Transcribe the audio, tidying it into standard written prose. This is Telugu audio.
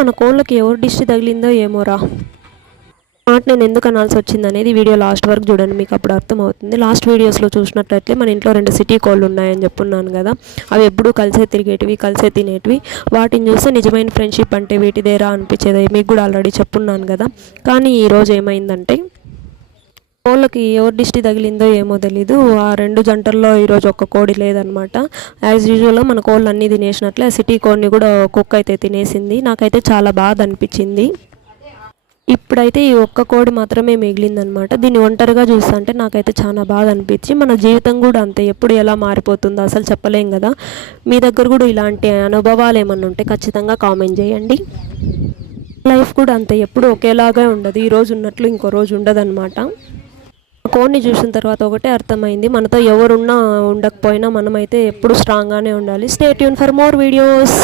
మన కోళ్ళకి ఎవరు దిష్టి తగిలిందో ఏమోరా. మాట నేను ఎందుకు అనాల్సి వచ్చింది అనేది వీడియో లాస్ట్ వరకు చూడండి, మీకు అప్పుడు అర్థమవుతుంది. లాస్ట్ వీడియోస్లో చూసినట్లయితే మన ఇంట్లో 2 సిటీ కోళ్ళు ఉన్నాయని చెప్పున్నాను కదా. అవి ఎప్పుడూ కలిసే తిరిగేటివి, కలిసే తినేటివి. వాటిని చూస్తే నిజమైన ఫ్రెండ్షిప్ అంటే వీటిదేరా అనిపించేది. మీకు కూడా ఆల్రెడీ చెప్పున్నాను కదా. కానీ ఈరోజు ఏమైందంటే కోళ్ళకి ఎవరు దిష్టి తగిలిందో ఏమో తెలీదు. ఆ 2 జంటల్లో ఈరోజు ఒక్క కోడి లేదనమాట. యాజ్ యూజువల్గా మన కోళ్ళు అన్నీ తినేసినట్లే ఆ సిటీ కోడిని కూడా కుక్క అయితే తినేసింది. నాకైతే చాలా బాధ అనిపించింది. ఇప్పుడైతే ఈ ఒక్క కోడి మాత్రమే మిగిలిందనమాట. దీన్ని ఒంటరిగా చూస్తుంటే నాకైతే చాలా బాధ అనిపించి, మన జీవితం కూడా అంతే, ఎప్పుడు ఎలా మారిపోతుందో అసలు చెప్పలేం కదా. మీ దగ్గర కూడా ఇలాంటి అనుభవాలు ఏమన్నా ఉంటే ఖచ్చితంగా కామెంట్ చేయండి. లైఫ్ కూడా అంతే, ఎప్పుడు ఒకేలాగా ఉండదు. ఈరోజు ఉన్నట్లు ఇంకో రోజు ఉండదన్నమాట. కోడిని చూసిన తర్వాత ఒకటే అర్థమైంది, మనతో ఎవరున్నా ఉండకపోయినా మనమైతే ఎప్పుడు స్ట్రాంగ్గానే ఉండాలి. Stay tune for more videos.